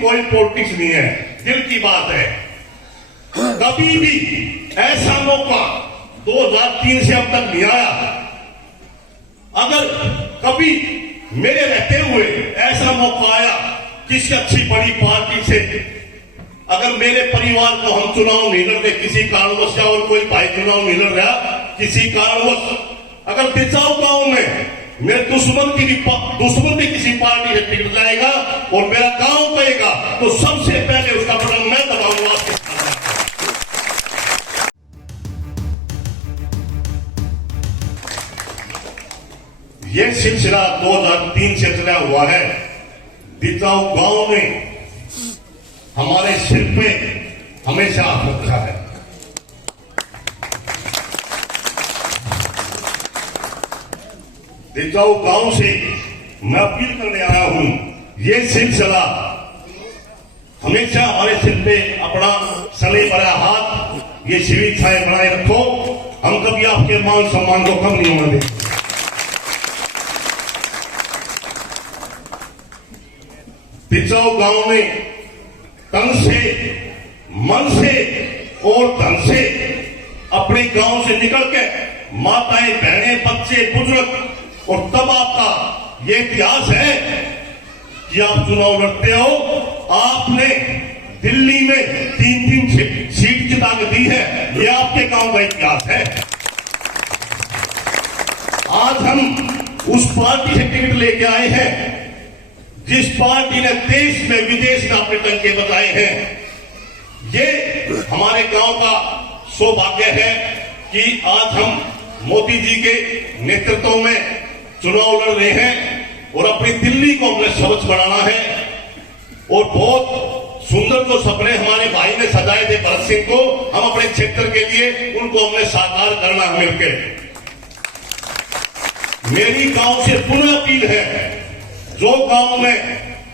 कोई पॉलिटिक्स नहीं है, दिल की बात है। कभी भी ऐसा मौका 2003 से अब तक नहीं आया। अगर कभी मेरे रहते हुए ऐसा मौका आया किसी अच्छी बड़ी पार्टी से, अगर मेरे परिवार को हम चुनाव नहीं लड़ रहे किसी कारणवश, या और कोई भाई चुनाव नहीं लड़ रहा किसी कारणवश, अगर बिचाऊ गांव में मेरे दुश्मन भी किसी पार्टी से टिकट जाएगा और मेरा गांव कहेगा, तो सबसे पहले उसका बटन मैं दबाऊंगा आपके साथ। ये सिलसिला 2003 से चला हुआ है। बिचाऊ गांव में हमारे सिर पे हमेशा हाथ रखा है। बिचाऊ गांव से मैं अपील करने आया हूं, ये सिलसिला हमेशा हमारे सिर पे अपना सले भरा हाथ, ये शिविर छाए बनाए रखो। हम कभी आपके मान सम्मान को कम नहीं होने देंगे। बिचाऊ गांव में तन से, मन से और धन से अपने गांव से निकल के माताएं, बहनें, बच्चे, बुजुर्ग, और तब आपका ये इतिहास है कि आप चुनाव लड़ते हो। आपने दिल्ली में 3-3 सीट जिता के दी है, ये आपके गांव का इतिहास है। आज हम उस पार्टी से टिकट लेके आए हैं जिस पार्टी ने देश में विदेश में अपने टंके बजाए हैं। ये हमारे गांव का सौभाग्य है कि आज हम मोदी जी के नेतृत्व में चुनाव लड़ रहे हैं और अपनी दिल्ली को हमने स्वच्छ बनाना है। और बहुत सुंदर जो सपने हमारे भाई ने सजाए थे भरत सिंह को, हम अपने क्षेत्र के लिए उनको हमने साकार करना है मिलकर। मेरी गांव से पुनः अपील है, जो गांव में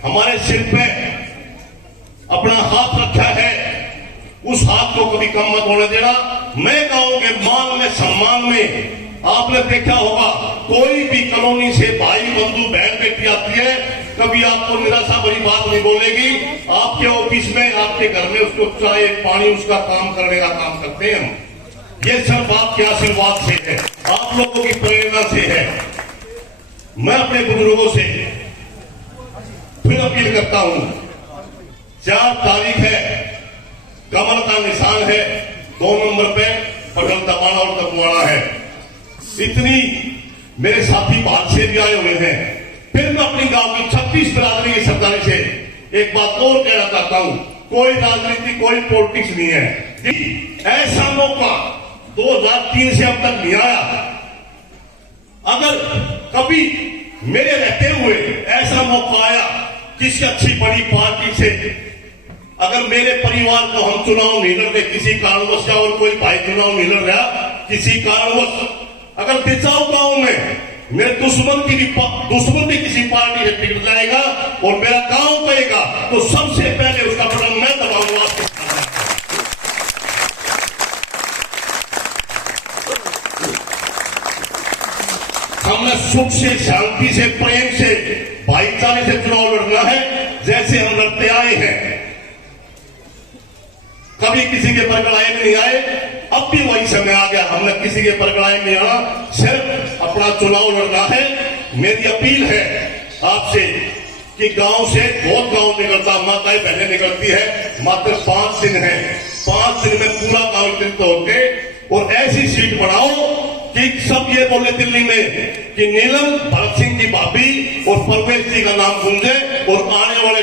हमारे सिर पे अपना हाथ रखा है उस हाथ को कभी कम मत होने देना। मैं गांव के मान में, सम्मान में, आपने देखा होगा कोई भी कॉलोनी से भाई, बंधु, बहन, बेटी आती है, कभी आपको निराशा भरी बात नहीं बोलेगी। आपके ऑफिस में, आपके घर में उसको चाय पानी, उसका काम करने का काम करते हैं हम। ये सब आपके आशीर्वाद से है, आप लोगों की प्रेरणा से है। मैं अपने बुजुर्गों से फिर अपील करता हूं, 4 तारीख है, कमल का निशान है, 2 नंबर पे बटन दबाना और दबवाना है। इतनी मेरे साथी बाहर से भी आए हुए हैं। फिर मैं अपनी गांव की 36 बिरादरी की सरदारी से एक बात और कहना चाहता हूं, कोई राजनीति, कोई पॉलिटिक्स नहीं है। ऐसा मौका 2003 से अब तक नहीं आया। अगर कभी मेरे रहते हुए ऐसा मौका आया किसी अच्छी बड़ी पार्टी से, अगर मेरे परिवार को हम चुनाव नहीं लड़ रहे किसी कारणवश, या और कोई भाई चुनाव नहीं लड़ रहा किसी कारणवश, अगर बिचाऊ गांव में मेरे दुश्मन भी किसी पार्टी से टिकट जाएगा और मेरा गांव कहेगा, तो सबसे पहले उसका बटन मैं दबाऊंगा आपके साथ। हमने सुख से, शांति से, प्रेम से, भाईचारे से चुनाव लड़ना है, जैसे हम लड़ते आए हैं। कभी किसी के परगड़ाए में नहीं आए, अब भी वही समय आ गया, हमने किसी के परगड़ाए में आना, सिर्फ अपना चुनाव लड़ना है। मेरी अपील है आपसे कि गांव से बहुत गांव निकलता, माताएं बहनें निकलती है, मात्र 5 दिन है, 5 दिन में पूरा गांव एकत्रित होके और ऐसी सीट बनाओ कि सब ये बोले दिल्ली में कि नीलम, भरत सिंह की भाभी और परवेश जी का नाम गूंजे, और आने वाले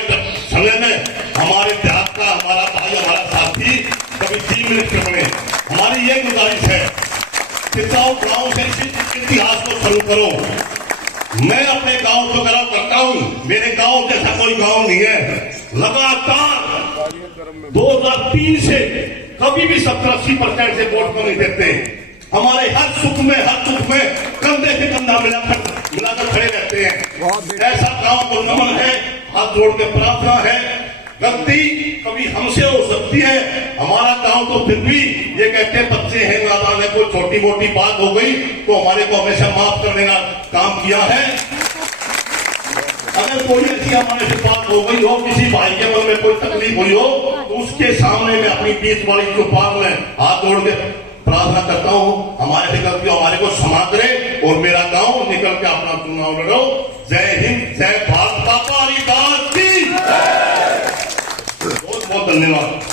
समय में हमारे देहात का, हमारा भाई, हमारा साथी कभी 3 मिनट के बने। हमारी ये गुजारिश है, बिचाऊ गांव से इतिहास को शुरू करो। मैं अपने गांव को गर्व करता हूं, मेरे गांव जैसा कोई गांव नहीं है। लगातार 2003 से कभी भी 70-80% से वोट को नहीं देते। हमारे हर सुख में, हर दुख में कंधे से कंधा मिलाकर खड़े रहते हैं। ऐसा गांव को नमन है, हाथ जोड़ के प्रार्थना है। गलती कभी हमसे हो सकती है, हमारा गांव तो फिर भी ये कहते बच्चे हैं, नादान है, कोई छोटी मोटी बात हो गई तो हमारे को हमेशा माफ करने का काम किया है। अगर कोई ऐसी हमारे से बात हो गई हो, किसी भाई के मन में में कोई तकलीफ हुई हो तो उसके सामने मैं अपनी 20 वाली चौपाल में हाथ जोड़ के प्रार्थना करता हूं, हमारे निकल के हमारे को क्षमा करे और मेरा गांव निकल के अपना चुनाव लड़ो। जय हिंद, जय भारत माता की। बहुत बहुत धन्यवाद।